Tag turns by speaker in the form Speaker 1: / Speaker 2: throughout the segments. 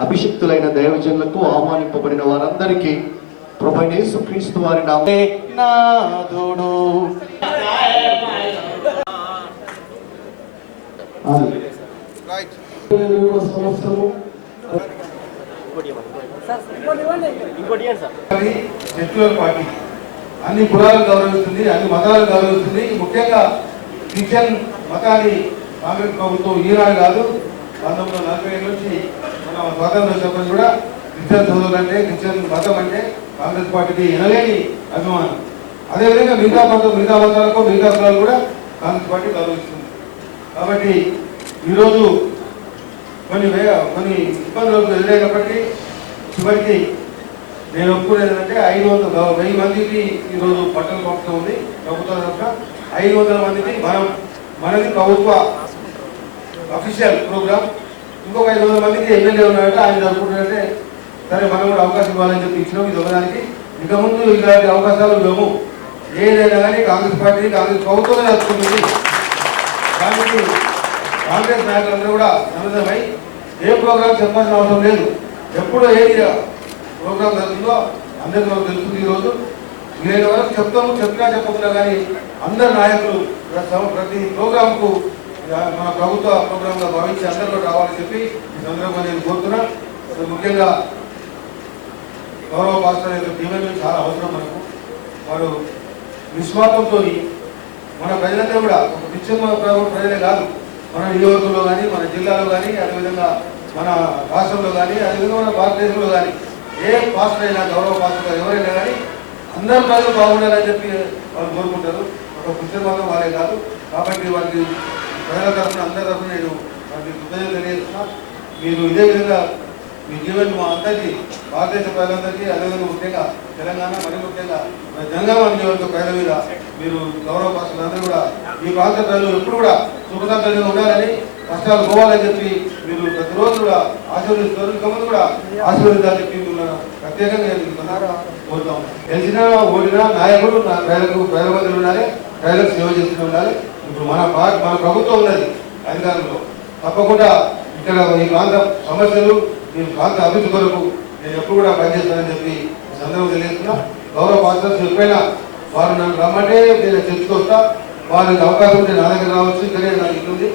Speaker 1: అభిషిక్తులైన దైవజనులకు ఆహ్వానింపబడిన వారందరికీ ప్రభు క్రీస్తు వారి నాదుడు.
Speaker 2: అన్ని కులాలు గౌరవిస్తుంది అన్ని మతాలు గౌరవిస్తుంది. ముఖ్యంగా క్రిస్టియన్ మతాన్ని కాంగ్రెస్ ప్రభుత్వం ఈనాడు కాదు పంతొమ్మిది వందల నలభై ఏడు నుంచి మన స్వాతంత్ర వచ్చినప్పుడు కూడా క్రిస్టియన్ సోదరులు అంటే క్రిస్టియన్ మతం అంటే కాంగ్రెస్ పార్టీకి ఎనలేని అభిమానం. అదేవిధంగా మిగతా మతం మిగతా మతాలకు మిగతా కులాలు కూడా కాంగ్రెస్ పార్టీ గౌరవిస్తుంది. కాబట్టి ఈరోజు కొన్ని కొన్ని ఇబ్బందులకు ఎదురైనప్పటికీ చివరికి నేను ఒప్పుకునేది అంటే ఐదు వందల వెయ్యి మందికి ఈరోజు పట్టణ పంపుతూ ఉంది ప్రభుత్వం తరఫున. ఐదు వందల మందికి మనం మనది ప్రభుత్వ అఫీషియల్ ప్రోగ్రామ్ ఇంకొక ఐదు వందల మందికి ఎమ్మెల్యే ఉన్నారంటే ఆయన జరుపుకుంటారంటే సరే మనం కూడా అవకాశం ఇవ్వాలని చెప్పి ఇచ్చినాం ఇది ఒకదానికి ఇక ముందు ఇలాంటి అవకాశాలు లేవు. ఏదైనా కానీ కాంగ్రెస్ పార్టీ కాంగ్రెస్ ప్రభుత్వమే నడుచుకుంటుంది. కాబట్టి కాంగ్రెస్ నాయకులందరూ కూడా సన్నద్ధమై ఏ ప్రోగ్రామ్ చెప్పాల్సిన అవసరం లేదు. ఎప్పుడు ఏ ప్రోగ్రామ్ జరుగుతుందో అందరికీ మనకు తెలుస్తుంది ఈరోజు. నేను వరకు చెప్తాము చెప్పినా చెప్పకుండా కానీ అందరు నాయకులు ప్రతి ప్రోగ్రాంకు ఆ, మన ప్రభుత్వ ప్రోగ్రాంగా భావించి అందరిలో రావాలని చెప్పి ఈ సందర్భంగా నేను కోరుతున్నా. ముఖ్యంగా గౌరవ పాత్ర యొక్క దీవెనలు చాలా అవసరం మనకు. వారు నిస్వార్థంతో మన ప్రజలందరూ కూడా ఒక నిత్యం ప్రజలే కాదు మన నియోజకవర్గంలో కానీ మన జిల్లాలో కానీ అదేవిధంగా మన రాష్ట్రంలో కానీ అదేవిధంగా మన భారతదేశంలో కానీ ఏ పాత్ర అయినా గౌరవ పాత్ర అందరు ప్రజలు బాగుండాలని చెప్పి వాళ్ళు కోరుకుంటారు. ఒక క్రిస్టియన్ మాత్రం వారే కాదు. కాబట్టి వారికి ప్రజల తరఫున అందరి తరఫున నేను వారికి కృతజ్ఞత తెలియజేస్తున్నా. మీరు ఇదే విధంగా మీ జీవన్ మా అందరికీ భారతదేశ ప్రజలందరికీ అదేవిధంగా ముఖ్యంగా తెలంగాణ మరి ముఖ్యంగా మన జనగామ నియోజక ప్రజల మీద మీరు గౌరవ పాత్రలందరూ కూడా ఈ ప్రాంత ప్రజలు ఎప్పుడు కూడా సుఖశాంతంగా ఉండాలని కష్టాలు పోవాలని చెప్పి మీరు రోజు కూడా ఆశీర్వదిస్తారు ఇంకా ముందు కూడా ఆశీర్వదించాలని చెప్పి మిమ్మల్ని ప్రత్యేకంగా నేను కోరుతాం. గెలిచినా ఓడినా నాయకుడు నా ప్రజలకు ప్రజల ఉండాలి ప్రజలకు సేవ చేస్తూ ఉండాలి. ఇప్పుడు మన పా- మన ప్రభుత్వం ఉన్నది అధికారంలో. తప్పకుండా ఇక్కడ ఈ ప్రాంత సమస్యలు ఈ ప్రాంత అభివృద్ధి కొరకు నేను ఎప్పుడు కూడా పనిచేస్తానని చెప్పి సందర్భం తెలియజేస్తున్నా. గౌరవ పాత్రలు ఎప్పుడైనా వారు నన్ను రమ్మంటే నేను చర్చకు వారికి అవకాశం ఉంటే నా దగ్గర రావచ్చు ఇక్కడే నాకు ఇల్లు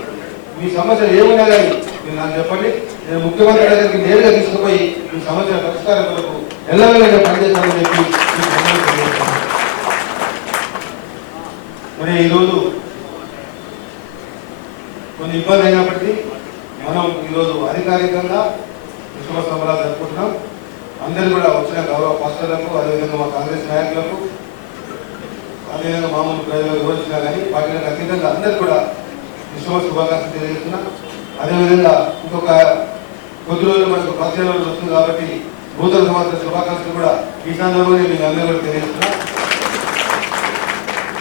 Speaker 2: మీ సమస్యలు ఏమైనా కానీ మీరు నాకు చెప్పండి. నేను ముఖ్యమంత్రి దగ్గరికి నేరుగా తీసుకుపోయి మీ సమస్య పరిష్కారం కొరకు ఎల్లవేళగా పనిచేస్తామని చెప్పి మరి ఈరోజు కొన్ని ఇబ్బంది అయినప్పటికీ మనం ఈరోజు అధికారికంగా క్రిస్మస్ సంబరాలు జరుపుకుంటున్నాం. అందరూ కూడా వచ్చిన గౌరవ పాస్టర్లకు అదేవిధంగా మా కాంగ్రెస్ నాయకులకు అదేవిధంగా మామూలు ప్రజలకు వివరించినా కానీ పార్టీలకు అతీతంగా అందరూ కూడా క్రిస్మస్ శుభాకాంక్షలు తెలియజేస్తున్నాం. అదేవిధంగా ఇంకొక కొద్ది రోజులు మనకు పదిహేను రోజులు వస్తుంది కాబట్టి నూతన సంవత్సర శుభాకాంక్షలు కూడా ఈ సందర్భంగా మీకు అందరూ కూడా తెలియజేస్తున్నా.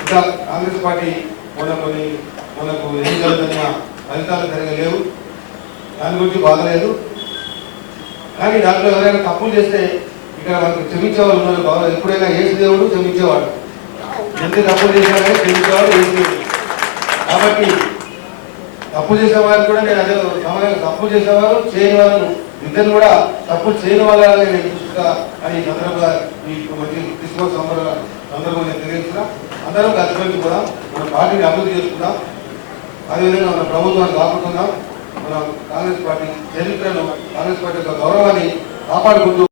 Speaker 2: ఇంకా కాంగ్రెస్ పార్టీ మొన్న కొన్ని మనకు ఏం జరుగుతున్న ఫలితాలు జరగలేవు దాని గురించి బాగలేదు కానీ దాంట్లో ఎవరైనా తప్పులు చేస్తే ఇక్కడ మనకు క్షమించేవాళ్ళు ఉన్నారు. బాబా ఎప్పుడైనా ఏసు దేవుడు క్షమించేవాడు. ఎంత తప్పులు చేసినా కానీ క్షమించేవాడు ఏసు దేవుడు కాబట్టి తప్పు చేసేవారు కూడా నేను అదే సమానంగా తప్పు చేసేవారు చేయని వారు ఇద్దరు కూడా తప్పు చేయని వాళ్ళని నేను చూస్తా అని సందర్భంగా ఈ మంచి క్రిస్మస్ సందర్భంగా సందర్భంగా నేను తెలియజేస్తున్నా. అందరం కలిసిమెలిసి కూడా మన పార్టీని అభివృద్ధి చేసుకుందాం. అదేవిధంగా మన ప్రభుత్వాన్ని కాపాడుకుందాం. మన కాంగ్రెస్ పార్టీ చరిత్రను కాంగ్రెస్ పార్టీ యొక్క గౌరవాన్ని కాపాడుకుంటూ